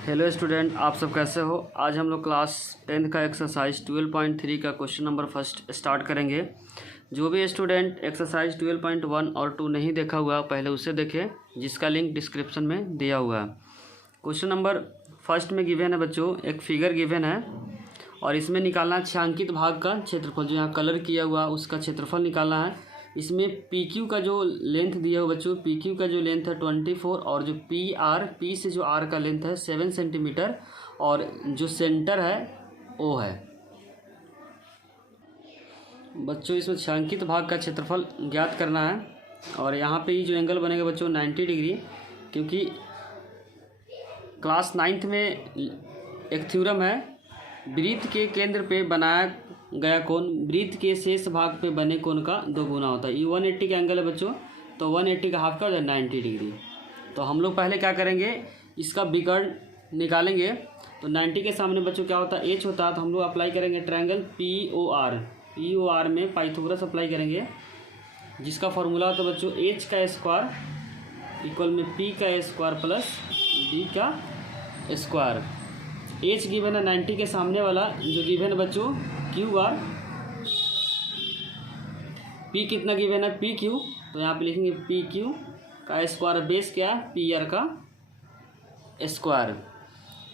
Hello student, आप सब कैसे हो। आज हम लोग क्लास 10th का एक्सरसाइज 12.3 का क्वेश्चन नंबर फर्स्ट स्टार्ट करेंगे। जो भी स्टूडेंट एक्सरसाइज 12.1 और 2 नहीं देखा हुआ पहले उसे देखें, जिसका लिंक डिस्क्रिप्शन में दिया हुआ है। क्वेश्चन नंबर फर्स्ट में गिवन है बच्चों, एक फिगर गिवन है और इसमें निकालना है छायांकित भाग का क्षेत्रफल। जो यहाँ कलर किया हुआ उसका क्षेत्रफल निकालना है। इसमें पी क्यू का जो लेंथ दिया हुआ बच्चों, पी क्यू का जो लेंथ है 24 और जो पी से जो आर का लेंथ है 7 सेंटीमीटर और जो सेंटर है ओ है। बच्चों इसमें छायांकित भाग का क्षेत्रफल ज्ञात करना है और यहाँ पे ये जो एंगल बनेगा बच्चों 90 डिग्री, क्योंकि क्लास 9th में एक थ्योरम है, वृत्त के केंद्र पे बनाया गया कोण वृत्त के शेष भाग पे बने कोण का 2 गुना होता है। ये 180 का एंगल है बच्चों, तो 180 का हाफ का हो जाए 90 डिग्री। तो हम लोग पहले क्या करेंगे, इसका विकर्ण निकालेंगे। तो 90 के सामने बच्चों क्या होता है, एच होता है, तो हम लोग अप्लाई करेंगे ट्रायंगल POR में पाइथागोरस अप्लाई करेंगे, जिसका फॉर्मूला होता है बच्चों एच का स्क्वायर इक्वल में पी का स्क्वायर प्लस डी का स्क्वायर। एच गिवन है 90 के सामने वाला, जो गिवन है बच्चों क्यू आर। पी कितना गिवन है, पी क्यू, तो यहाँ पे लिखेंगे पी क्यू का स्क्वायर, बेस क्या है पी आर का स्क्वायर।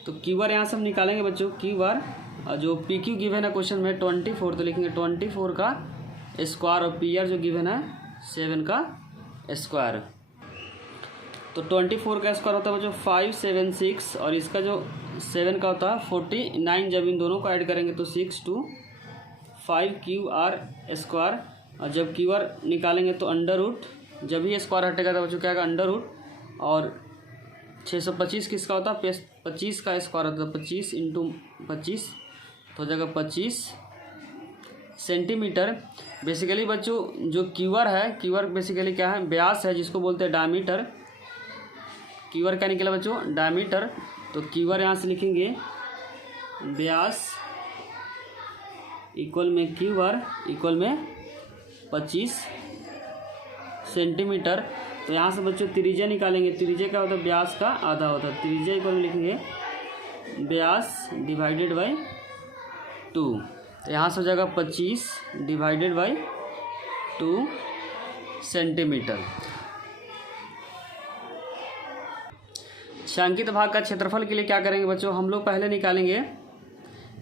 तो क्यू आर यहाँ से हम निकालेंगे बच्चों क्यू आर, और जो पी क्यू गिवन है क्वेश्चन में 24, तो लिखेंगे 24 का स्क्वायर और पी आर जो गिवन है 7 का स्क्वायर। तो 24 का स्क्वायर होता है बच्चों 576 और इसका जो 7 का होता है 49। जब इन दोनों को ऐड करेंगे तो 6 to 5 क्यू आर स्क्वायर, और जब क्यू आर निकालेंगे तो अंडर रूट, जब भी स्क्वायर हटेगा तो बच्चों क्या आएगा अंडर रूट। और 625 किसका होता है, 25 का स्क्वायर होता है, 25 × 25 तो हो जाएगा 25 सेंटीमीटर। बेसिकली बच्चों जो क्यू आर है, क्यू आर बेसिकली क्या है, व्यास है, जिसको बोलते हैं डायमीटर। क्यू आर क्या निकला बच्चों, डायमीटर। तो क्यू आर यहाँ से लिखेंगे व्यास इक्वल में क्यू आर इक्वल में 25 सेंटीमीटर। तो यहाँ से बच्चों त्रिज्या निकालेंगे, त्रिज्या क्या होता है, व्यास का आधा होता है। त्रिज्या इक्वल में लिखेंगे व्यास डिवाइडेड बाई 2, तो यहाँ से हो जाएगा 25 डिवाइडेड बाई 2 सेंटीमीटर। छायांकित भाग का क्षेत्रफल के लिए क्या करेंगे बच्चों, हम लोग पहले निकालेंगे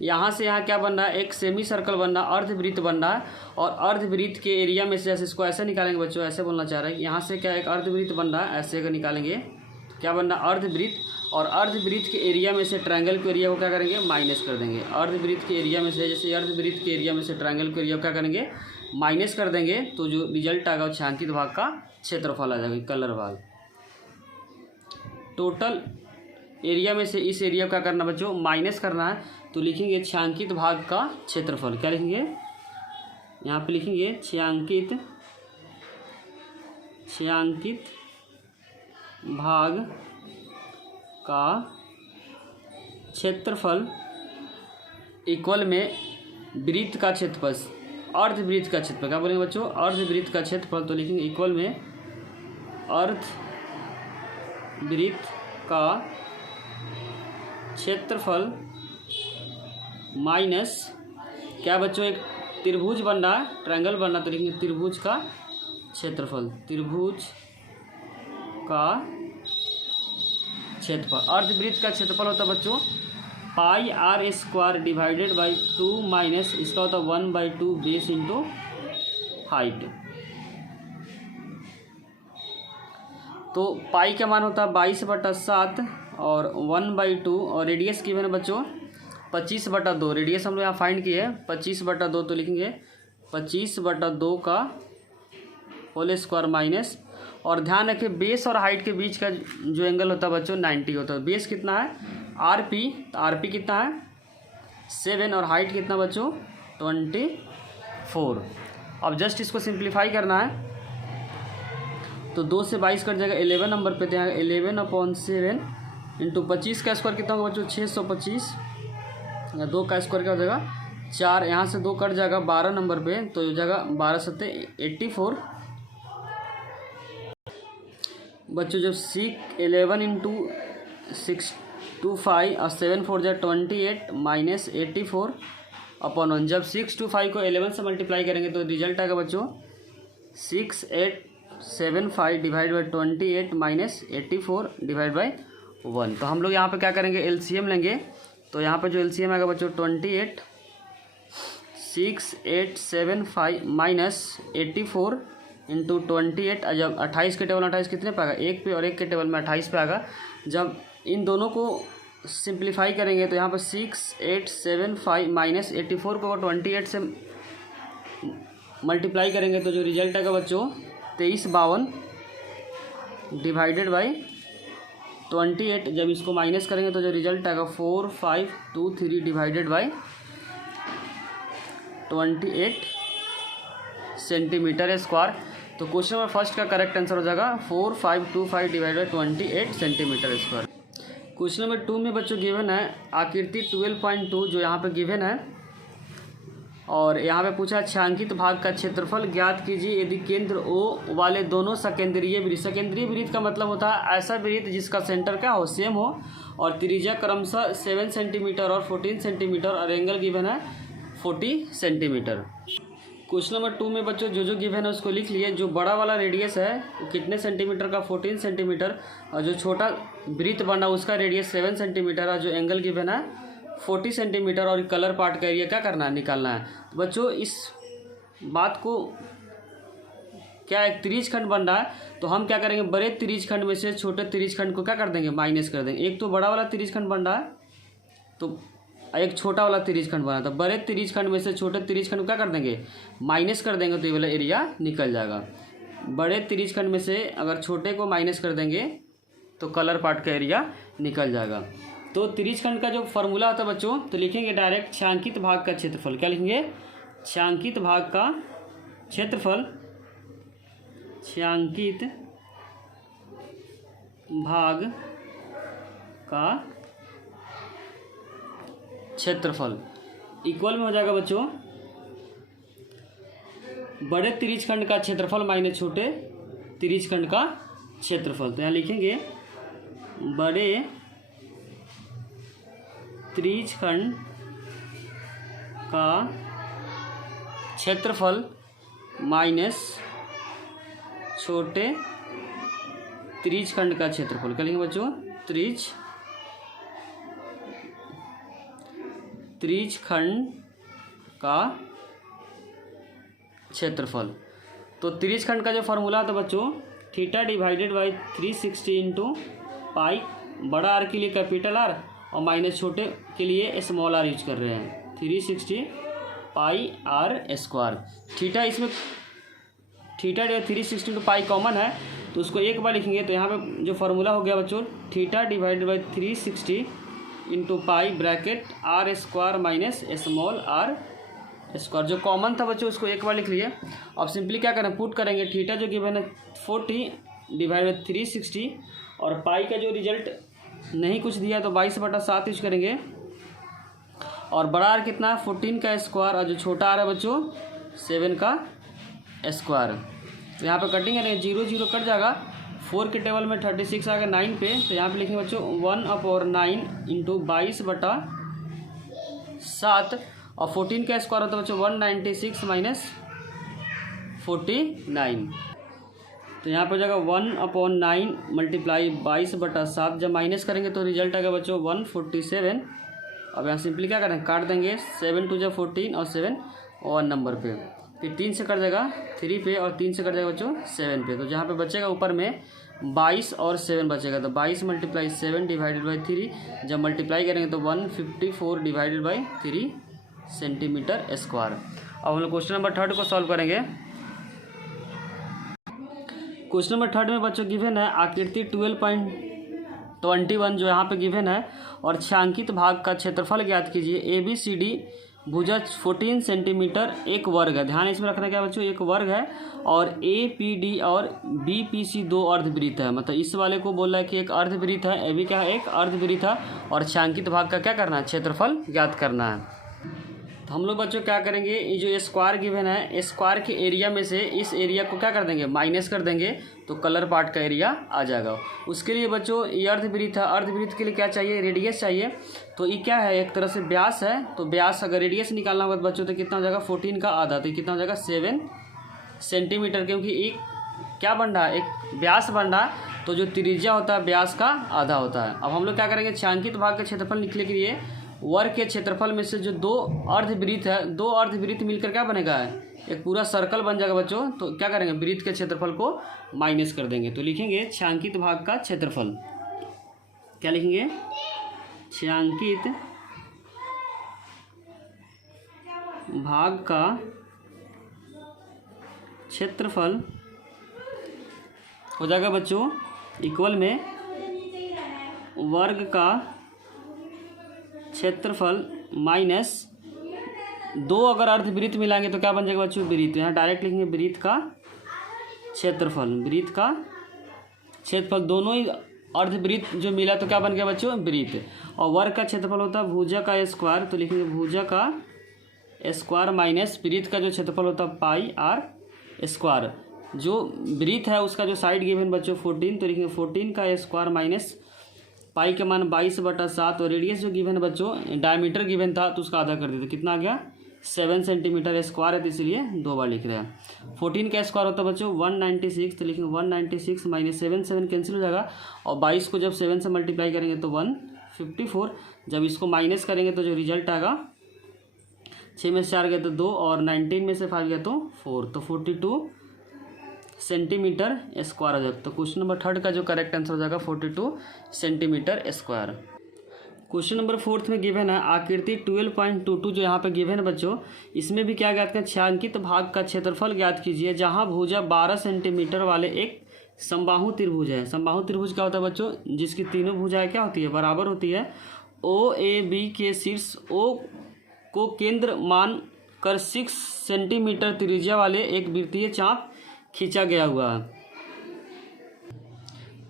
यहाँ से यहाँ क्या बन रहा है, एक सेमी सर्कल बन रहा है, अर्धवृत्त बन रहा है, और अर्धवृत्त के एरिया में से जैसे इसको ऐसे निकालेंगे बच्चों, ऐसे बोलना चाह रहे हैं, यहाँ से क्या एक अर्धवृत्त बन रहा है, ऐसे अगर निकालेंगे तो क्या बन रहा है अर्धवृत्त, और अर्धवृत्त के एरिया में से ट्रायंगल के एरिया को क्या करेंगे माइनस कर देंगे। अर्धवृत्त के एरिया में से, जैसे अर्धवृत्त के एरिया में से ट्रायंगल के एरिया को क्या करेंगे माइनस कर देंगे, तो जो रिजल्ट आएगा वो छायांकित भाग का क्षेत्रफल आ जाएगा, कलर भाग। टोटल एरिया में से इस एरिया को क्या करना बच्चों माइनस करना है, तो लिखेंगे छायांकित भाग का क्षेत्रफल। क्या लिखेंगे, यहाँ पे लिखेंगे छायांकित भाग का क्षेत्रफल इक्वल में वृत्त का क्षेत्रफल, अर्धवृत्त का क्षेत्रफल। क्या बोलेंगे बच्चों, अर्धवृत्त का क्षेत्रफल, तो लिखेंगे इक्वल में अर्धवृत्त का क्षेत्रफल माइनस क्या बच्चों, एक त्रिभुज बन रहा है, ट्रायंगल बन रहा है, तो लिखेंगे त्रिभुज का क्षेत्रफल। त्रिभुज का क्षेत्रफल, अर्धवृत्त का क्षेत्रफल होता है बच्चों pi r square divided by 2 minus इसका होता है 1/2 बेस इंटू हाइट। तो पाई का मान होता है 22/7 और 1/2, और रेडियस की है बच्चों 25/2। रेडियस हम लोग यहाँ फाइंड किए 25/2, तो लिखेंगे 25/2 का होल स्क्वायर माइनस, और ध्यान रखें बेस और हाइट के बीच का जो एंगल होता है बच्चों 90 होता है। बेस कितना है RP, तो RP कितना है 7 और हाइट कितना बच्चों 24। अब जस्ट इसको सिंप्लीफाई करना है, तो 2 से 22 कट जाएगा 11 नंबर पे, तो यहाँ 11/7 इंटू 25 का स्क्वायर कितना होगा बच्चों 625, या 2 का स्क्वायर क्या हो जाएगा 4, यहाँ से 2 कट जाएगा 12 नंबर पे, तो हो जाएगा 12 × 84। बच्चों जब 11 × 6 25 और 7 4 जा 28 माइनस 84 अपॉन 1। जब 6 2 5 को 11 से मल्टीप्लाई करेंगे तो रिजल्ट आएगा बच्चों 6875 divide by 28 minus 84 divide by 1। तो हम लोग यहाँ पे क्या करेंगे, एलसीएम लेंगे। तो यहाँ पे जो एलसीएम आएगा बच्चों 28 6875 माइनस 84 इंटू 28। जब 28 के टेबल में 28 कितने पे आएगा, 1 पे, और 1 के टेबल में 28 पे आएगा। जब इन दोनों को सिंप्लीफाई करेंगे तो यहाँ पर 6875 माइनस 84 को 28 से मल्टीप्लाई करेंगे तो जो रिजल्ट आएगा बच्चों 2352 डिवाइडेड बाई 28। जब इसको माइनस करेंगे तो जो रिजल्ट आएगा 4523 डिवाइडेड बाई 28 सेंटीमीटर स्क्वायर। तो क्वेश्चन नंबर फर्स्ट का करेक्ट आंसर हो जाएगा 4525 divide by 28 centimetre square. Question number 2 में बच्चों गिवन है आकृति 12.2 जो यहाँ पे गिवन है, और यहाँ पे पूछा छायांकित भाग का क्षेत्रफल ज्ञात कीजिए यदि केंद्र O वाले दोनों सकेंद्रीय वृत्त। सकेंद्रीय वृत्त का मतलब होता है ऐसा वृत्त जिसका सेंटर क्या हो, सेम हो, और त्रिज्या क्रमशः 7 सेंटीमीटर और 14 सेंटीमीटर, और एंगल गिवन है 40 सेंटीमीटर। क्वेश्चन नंबर 2 में बच्चों जो गिवन है उसको लिख लिए। जो बड़ा वाला रेडियस है वो कितने सेंटीमीटर का, 14 सेंटीमीटर, और जो छोटा वृत्त बना उसका रेडियस 7 सेंटीमीटर, और जो एंगल गिवन है 40 सेंटीमीटर, और कलर पार्ट का एरिया क्या करना है, निकालना है। तो बच्चों इस बात को क्या एक त्रिज्य खंड बन रहा है, तो हम क्या करेंगे, बड़े त्रिज्य खंड में से छोटे त्रिज्य खंड को क्या कर देंगे, माइनस कर देंगे। एक तो बड़ा वाला त्रिज्य खंड बन रहा है, तो एक छोटा वाला त्रिज्य खंड बना था। बड़े त्रिज्य खंड में से छोटे त्रिज्य खंड को क्या कर देंगे, माइनस कर देंगे, तो ये वाला एरिया निकल जाएगा। बड़े त्रिज्य खंड में से अगर छोटे को माइनस कर देंगे तो कलर पार्ट का एरिया निकल जाएगा। तो त्रिज्य खंड का जो फॉर्मूला होता है बच्चों, तो लिखेंगे डायरेक्ट छायांकित भाग का क्षेत्रफल। क्या लिखेंगे, छायांकित भाग का क्षेत्रफल, छायांकित भाग का क्षेत्रफल इक्वल में हो जाएगा बच्चों बड़े त्रिज्य खंड का क्षेत्रफल माइनस छोटे त्रिज्य खंड का क्षेत्रफल। तो यहाँ लिखेंगे बड़े त्रिज्य खंड का क्षेत्रफल माइनस छोटे त्रिज्य खंड का क्षेत्रफल। क्या लिखेंगे बच्चों, त्रिज्य खंड का क्षेत्रफल। तो त्रिज्य खंड का जो फॉर्मूला था बच्चों, थीटा डिवाइडेड बाई 360 इंटू पाई, बड़ा आर के लिए कैपिटल आर और माइनस छोटे के लिए स्मॉल आर यूज कर रहे हैं, 360 पाई आर स्क्वायर। थीटा इसमें थीटा 360 इंटू पाई कॉमन है तो उसको एक बार लिखेंगे। तो यहाँ पे जो फॉर्मूला हो गया बच्चों, theta divided by 360 into pi bracket r square minus small r square. जो कॉमन था बच्चों उसको एक बार लिख लिए। अब सिंपली क्या करें, पुट करेंगे। थीटा जो गिवन है 40 डिवाइड बाई 360, और पाई का जो रिजल्ट नहीं कुछ दिया तो 22/7 यूज करेंगे, और बड़ा आर कितना है 14 का स्क्वायर, और जो छोटा आर है बच्चों 7 का स्क्वायर। तो यहाँ पे कटिंग करेंगे, 0 0 कट जाएगा, 4 के टेबल में 36 आ गया 9 पे, तो यहाँ पे लिखेंगे बच्चों 1/9 इंटू 22/7, और 14 का स्क्वायर होता है बच्चों 196 माइनस 49। तो यहाँ पर हो जाएगा 1/9 मल्टीप्लाई 22/7। जब माइनस करेंगे तो रिजल्ट आएगा बच्चों 147। अब यहाँ सिंपली क्या करें, काट देंगे, 7 2 14 और 7 1 नंबर पे, फिर 3 से कट जाएगा 3 पे, और 3 से कट जाएगा बच्चों 7 पे। तो जहाँ पे बचेगा ऊपर में 22 और 7 बचेगा, तो 22 मल्टीप्लाई 7 डिवाइडेड बाई 3, जब मल्टीप्लाई करेंगे तो 154 डिवाइडेड बाई 3 सेंटीमीटर स्क्वायर। अब हम लोग क्वेश्चन नंबर 3 को सॉल्व करेंगे। क्वेश्चन नंबर 3 में बच्चों गिवन है आकृति 12.21 जो यहाँ पे गिवन है, और छायांकित भाग का क्षेत्रफल ज्ञात कीजिए। ABCD भुजा 14 सेंटीमीटर एक वर्ग है। ध्यान इसमें रखना क्या बच्चों, एक वर्ग है, और APD और BPC 2 अर्धवृत्त है। मतलब इस वाले को बोल रहा है कि एक अर्धवृत्त है, AB क्या है, एक अर्धवृत्त है, और छायांकित भाग का क्या करना है, क्षेत्रफल ज्ञात करना है। तो हम लोग बच्चों क्या करेंगे, ये जो स्क्वायर गिवन है, स्क्वायर के एरिया में से इस एरिया को क्या कर देंगे, माइनस कर देंगे, तो कलर पार्ट का एरिया आ जाएगा। उसके लिए बच्चों ये अर्धवृत्त है, अर्धवृत्त के लिए क्या चाहिए, रेडियस चाहिए। तो ये क्या है, एक तरह से व्यास है। तो व्यास अगर रेडियस निकालना होगा बच्चों तो कितना हो जाएगा, 14 का आधा, तो कितना हो जाएगा 7 सेंटीमीटर, क्योंकि एक क्या बन रहा है, एक व्यास बन रहा है। तो जो त्रिज्या होता है व्यास का आधा होता है। अब हम लोग क्या करेंगे, छायांकित भाग का क्षेत्रफल निकले के लिए वर्ग के क्षेत्रफल में से जो दो अर्धवृत्त है, दो अर्धवृत्त मिलकर क्या बनेगा, एक पूरा सर्कल बन जाएगा बच्चों। तो क्या करेंगे, वृत्त के क्षेत्रफल को माइनस कर देंगे। तो लिखेंगे छायांकित भाग का क्षेत्रफल, क्या लिखेंगे, छायांकित भाग का क्षेत्रफल हो जाएगा बच्चों इक्वल में वर्ग का क्षेत्रफल माइनस दो, अगर अर्धवृत्त मिलाएंगे तो क्या बन जाएगा बच्चों, वृत्त। यहाँ डायरेक्ट लिखेंगे वृत्त का क्षेत्रफल, वृत्त का क्षेत्रफल, दोनों ही अर्धवृत्त जो मिला तो क्या बन गया बच्चों, वृत्त। और वर्ग का क्षेत्रफल होता है भुजा का स्क्वायर, तो लिखेंगे भुजा का स्क्वायर माइनस वृत्त का जो क्षेत्रफल होता है पाई आर स्क्वायर। जो वृत्त है उसका जो साइड गिवन बच्चों 14, तो लिखेंगे 14 का स्क्वायर माइनस पाई का मान 22/7, और रेडियस जो गिवन है बच्चों, डायमीटर गिवन था तो उसका आधा कर देते, कितना आ गया 7 सेंटीमीटर। स्क्वायर है तो इसलिए 2 बार लिख रहे हैं। 14 का स्क्वायर होता है बच्चों 196, तो लिखेंगे 196 माइनस 7 कैंसिल हो जाएगा, और 22 को जब 7 से मल्टीप्लाई करेंगे तो 154, जब इसको माइनस करेंगे तो जो रिजल्ट आएगा 6 में से 4 गया तो 2, और 19 में से 5 गया तो 4, तो 42 सेंटीमीटर स्क्वायर हो जाएगा। तो क्वेश्चन नंबर 3 का जो करेक्ट आंसर हो जाएगा 42 सेंटीमीटर स्क्वायर। क्वेश्चन नंबर 4 में गिवन है आकृति 12.22 जो यहाँ पे गिवन है बच्चों, इसमें भी क्या ज्ञात करें, छायांकित भाग का क्षेत्रफल ज्ञात कीजिए जहाँ भुजा 12 सेंटीमीटर वाले एक समबाहु त्रिभुज है। समबाहु त्रिभुज क्या होता है बच्चों, जिसकी तीनों भुजाएं क्या होती है, बराबर होती है। ओ ए बी के शीर्ष ओ को केंद्र मान कर 6 सेंटीमीटर त्रिज्या वाले एक वृत्तीय चाप खींचा गया हुआ है।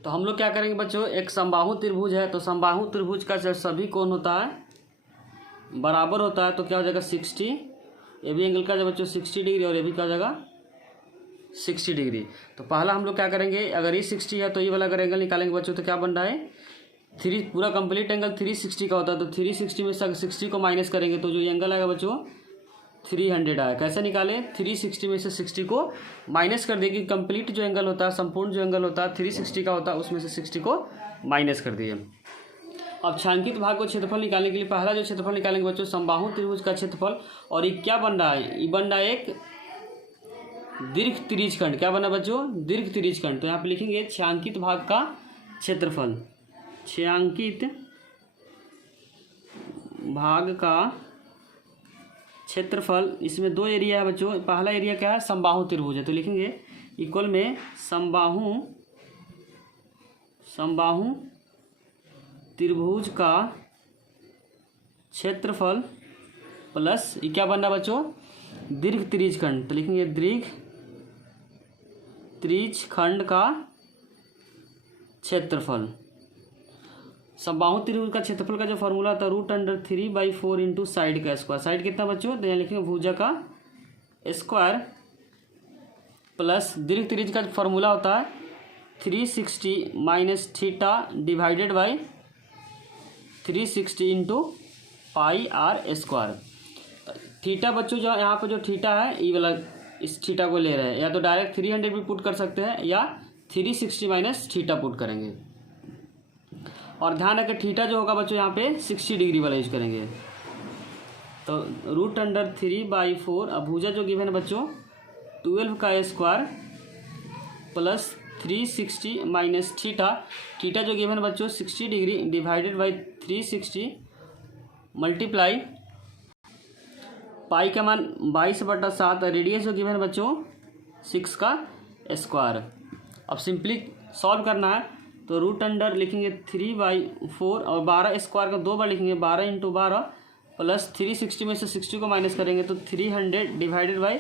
तो हम लोग क्या करेंगे बच्चों, एक समबाहु त्रिभुज है, तो समबाहु त्रिभुज का जब सभी कोण होता है बराबर होता है तो क्या हो जाएगा 60, ए बी एंगल का जब बच्चों 60 डिग्री और ए बी का हो जाएगा 60 डिग्री। तो पहला हम लोग क्या करेंगे, अगर ये 60 है तो ये वाला अगर एंगल निकालेंगे बच्चों तो क्या बन रहा है 3, पूरा कंप्लीट एंगल 360 का होता है। तो 360 में से 60 को माइनस करेंगे तो जो एंगल आएगा बच्चों 300 आया। कैसे निकाले, 360 में से 60 को माइनस कर देगी। कंप्लीट जो एंगल होता है, संपूर्ण जो एंगल होता है 360 का होता है, उसमें से 60 को माइनस कर दिए। अब छायांकित भाग को क्षेत्रफल निकालने के लिए पहला जो क्षेत्रफल निकालेंगे बच्चों समबाहु त्रिभुज का क्षेत्रफल, और ये क्या बन रहा है, ये बन रहा है एक दीर्घ त्रिज्यखंड। क्या बना बच्चों, दीर्घ त्रिज्यखंड। तो यहाँ पे लिखेंगे छायांकित भाग का क्षेत्रफल, छायांकित भाग का क्षेत्रफल। इसमें दो एरिया है बच्चों, पहला एरिया क्या है, समबाहु त्रिभुज है, तो लिखेंगे इक्वल में समबाहु त्रिभुज का क्षेत्रफल प्लस ये क्या बन रहा है बच्चों, दीर्घ त्रिज्यखंड, तो लिखेंगे दीर्घ त्रिज्यखंड का क्षेत्रफल। समबाहु त्रिभुज का क्षेत्रफल का जो फॉर्मूला था √3/4 इंटू साइड का स्क्वायर। साइड कितना बच्चों, तो यहाँ लिखेंगे भुजा का स्क्वायर प्लस दीर्घ त्रिज्य का फॉर्मूला होता है 360 minus theta divided by 360 into pi r square. Theta बच्चों जो यहाँ पर जो थीटा है ये वाला, इस थीटा को ले रहे हैं, या तो डायरेक्ट 300 भी पुट कर सकते हैं या 360 माइनस थीटा पुट करेंगे। और ध्यान रखें थीटा जो होगा बच्चों यहाँ पे 60 डिग्री वाला यूज करेंगे। तो √3/4 अब भुजा जो गिवन है बच्चों 12 का square plus 360 minus theta, theta जो गिवन है बच्चों 60 degree divided by 360 multiply pi का मान 22/7, रेडियस जो गिवन है बच्चों 6 का स्क्वायर। अब सिंपली सॉल्व करना है तो √अंडर लिखेंगे 3/4 और 12 स्क्वायर का 2 बार लिखेंगे 12 इंटू 12 प्लस 360 में से 60 को माइनस करेंगे तो 300 डिवाइडेड बाई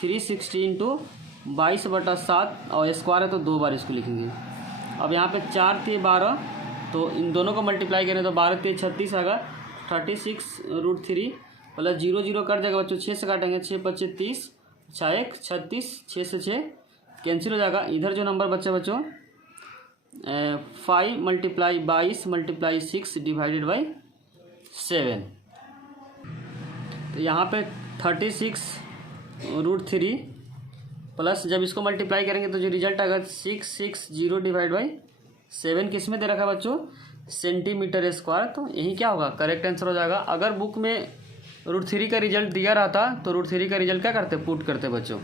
360 इंटू 22/7 और स्क्वायर है तो 2 बार इसको लिखेंगे। अब यहाँ पे 4 × 12 तो इन दोनों को मल्टीप्लाई करें तो 12 × 36 आएगा 36 √3 प्लस 0 0 कट जाएगा बच्चों, 6 से काटेंगे, 6 5 30, 6 1 36, 6 से 6 कैंसिल हो जाएगा। इधर जो नंबर बचा बच्चों 5 × 22 × 6 डिवाइडेड बाई 7। तो यहाँ पे 36√3 प्लस जब इसको मल्टीप्लाई करेंगे तो जो रिजल्ट आएगा 660 डिवाइड बाई 7 किस में दे रखा है बच्चों, सेंटीमीटर स्क्वायर। तो यही क्या होगा, करेक्ट आंसर हो जाएगा। अगर बुक में √3 का रिजल्ट दिया रहता तो √3 का रिजल्ट क्या करते, पुट करते बच्चों।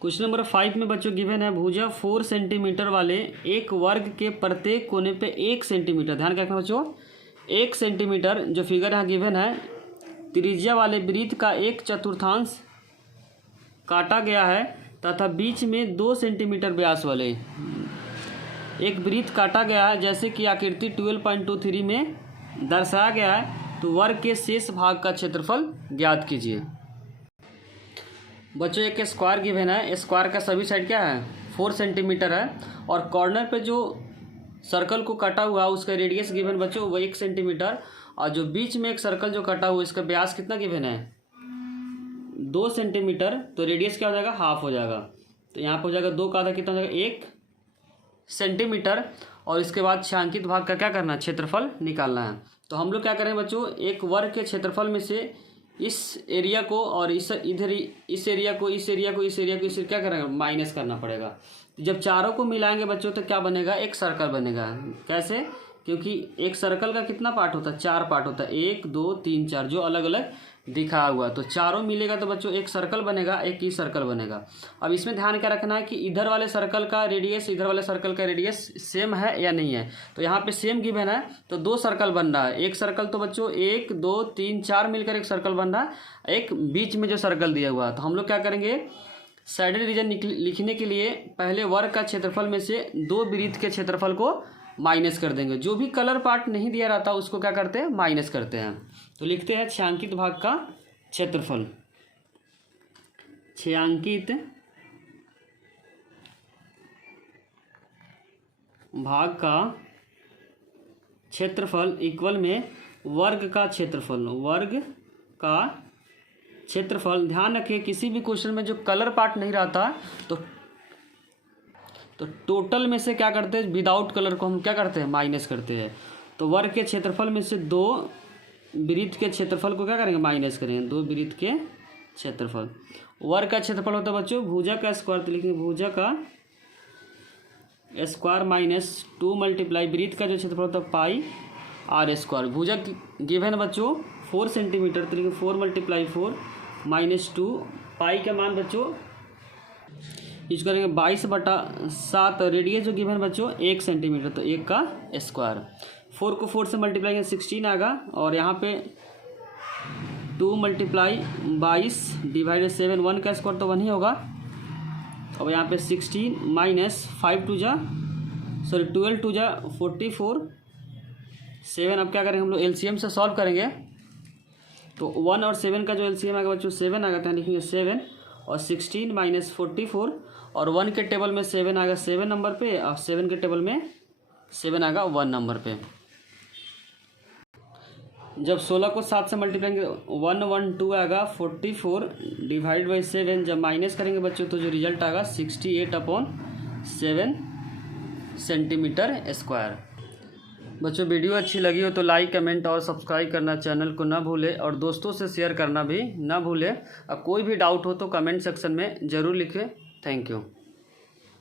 क्वेश्चन नंबर 5 में बच्चों गिवन है भुजा 4 सेंटीमीटर वाले एक वर्ग के प्रत्येक कोने पे 1 सेंटीमीटर, ध्यान रखना बच्चों 1 सेंटीमीटर जो फिगर यहाँ गिवन है, त्रिज्या वाले वृत्त का 1/4 काटा गया है तथा बीच में 2 सेंटीमीटर व्यास वाले एक वृत्त काटा गया है, जैसे कि आकृति 12.23 में दर्शाया गया है। तो वर्ग के शेष भाग का क्षेत्रफल ज्ञात कीजिए। बच्चों एक स्क्वायर गिवन है, स्क्वायर का सभी साइड क्या है 4 सेंटीमीटर है, और कॉर्नर पे जो सर्कल को काटा हुआ उसका रेडियस गिवन बच्चों वो 1 सेंटीमीटर, और जो बीच में एक सर्कल जो काटा हुआ इसका व्यास कितना गिवन है 2 सेंटीमीटर। तो रेडियस क्या हो जाएगा, हाफ हो जाएगा। तो यहाँ पर हो जाएगा 2 का आधा कितना हो जाएगा 1 सेंटीमीटर, और इसके बाद छायांकित भाग का क्या करना है, क्षेत्रफल निकालना है। तो हम लोग क्या करें बच्चों, एक वर्ग के क्षेत्रफल में से इस एरिया को और इस इधर इस एरिया को इस एरिया को इस एरिया को इसे क्या करेंगे, माइनस करना पड़ेगा। जब चारों को मिलाएंगे बच्चों तो क्या बनेगा, एक सर्कल बनेगा। कैसे, क्योंकि एक सर्कल का कितना पार्ट होता है, 4 पार्ट होता है, 1 2 3 4 जो अलग अलग दिखा हुआ। तो चारों मिलेगा तो बच्चों एक सर्कल बनेगा, एक ही सर्कल बनेगा। अब इसमें ध्यान क्या रखना है कि इधर वाले सर्कल का रेडियस इधर वाले सर्कल का रेडियस सेम है या नहीं है। तो यहाँ पे सेम गिवन है तो 2 सर्कल बन रहा है। एक सर्कल तो बच्चों 1 2 3 4 मिलकर एक सर्कल बन रहा है, एक बीच में जो सर्कल दिया हुआ है। तो हम लोग क्या करेंगे, साइडेड रीजन लिखने के लिए पहले वर्ग का क्षेत्रफल में से 2 वृत्त के क्षेत्रफल को माइनस कर देंगे। जो भी कलर पार्ट नहीं दिया रहता उसको क्या करते हैं, माइनस करते हैं। तो लिखते हैं छायांकित भाग का क्षेत्रफल, छायांकित भाग का क्षेत्रफल इक्वल में वर्ग का क्षेत्रफल, वर्ग का क्षेत्रफल। ध्यान रखें किसी भी क्वेश्चन में जो कलर पार्ट नहीं रहता तो टोटल में से क्या करते हैं, विदाउट कलर को हम क्या करते हैं, माइनस करते हैं। तो वर्ग के क्षेत्रफल में से 2 वृत्त के क्षेत्रफल को क्या करेंगे, माइनस करेंगे। 2 वृत्त के क्षेत्रफल, वर्ग का क्षेत्रफल होता है बच्चों भुजा का स्क्वायर, तो लिखेंगे भुजा का स्क्वायर माइनस 2 मल्टीप्लाई वृत्त का जो क्षेत्रफल होता है पाई आर स्क्वायर। भुजा गिवन बच्चों 4 सेंटीमीटर, तो लिखेंगे 4 × 4 - 2 पाई का मान बच्चों यूज करेंगे 22/7। रेडियस जो गिवन बच्चों 1 सेंटीमीटर, तो 1 का स्क्वायर। 4 को 4 से मल्टीप्लाई करेंगे 16 आएगा, और यहाँ पे 2 × 22 डिवाइडेड 7 1 का स्क्वायर तो 1 ही होगा। अब यहाँ पे 16 माइनस 5 2 जा 12 2 जा 44 7। अब क्या करेंगे हम लोग एलसीएम से सॉल्व करेंगे, तो 1 और 7 का जो एलसीएम आएगा बच्चों 7 आएगा, तो लिखेंगे 7 और 16 माइनस 44, और 1 के टेबल में 7 आएगा 7 नंबर पे, और 7 के टेबल में 7 आएगा 1 नंबर पे। जब 16 को 7 से मल्टीप्लाई करेंगे 1 1 2 आएगा 44 डिवाइड बाई 7। जब माइनस करेंगे बच्चों तो जो रिजल्ट आएगा 68/7 सेंटीमीटर स्क्वायर। बच्चों वीडियो अच्छी लगी हो तो लाइक कमेंट और सब्सक्राइब करना चैनल को ना भूले, और दोस्तों से शेयर करना भी ना भूले। और कोई भी डाउट हो तो कमेंट सेक्शन में ज़रूर लिखें। Thank you.